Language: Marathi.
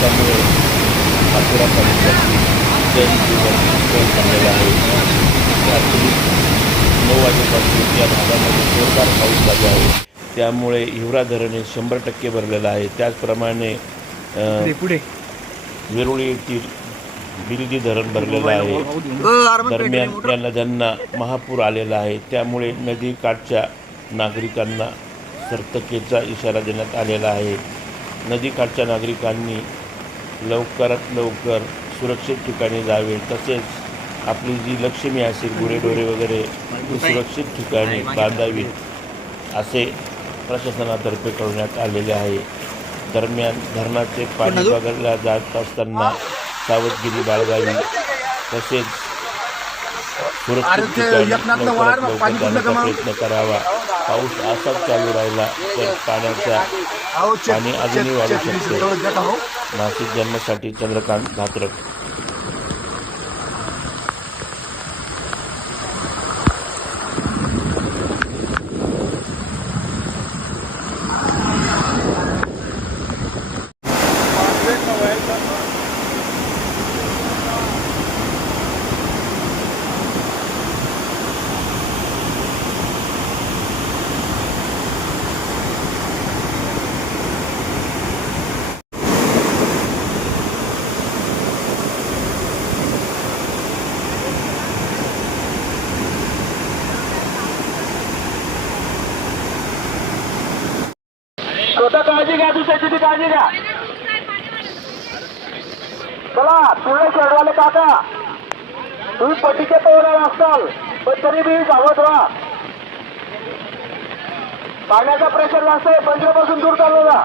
पावसामुळे सापुरा तालुक्यातील जनजीवन झालेलं आहे. रात्री नऊ वाजेपासून या भागामध्ये जोरदार पाऊस झाला आहे. त्यामुळे हिवरा धरणे शंभर टक्के भरलेलं आहे. त्याचप्रमाणे पुढे. वेरुळी येथील बिलगी धरण भरलेलं आहे. दरम्यान या नद्यांना महापूर आलेला आहे त्यामुळे नदीकाठच्या नागरिकांना सर्तकेचा इशारा देण्यात आलेला आहे. नदीकाठच्या नागरिकांनी लवकरात लवकर सुरक्षित ठिकाणी जावे. तसेच आपली जी लक्ष्मी असेल गुरेढोरे वगैरे ती सुरक्षित ठिकाणी बांधावी असे प्रशासनातर्फे कळवण्यात आलेले आहे. दरम्यान धरणाचे पाणी बघायला जात असताना सावधगिरी बाळगावी. तसेच सुरक्षित ठिकाणी लवकरात लवकर जाण्याचा प्रयत्न करावा. पाऊस असाच चालू राहिला तर पाण्याचा पाणी अजूनही वाढू शकते. नाशिक जन्मसाठी चंद्रकांत धात्रक. स्वतः काळजी घ्या दुसऱ्याची बी काळजी घ्या. चला तुळे चढवाले काका. तुम्ही पटीच्या पोहणार असताल पण तरी बी जावत व्हा पाण्याचा प्रेशर जास्त आहे पंचपासून दूर चालू जा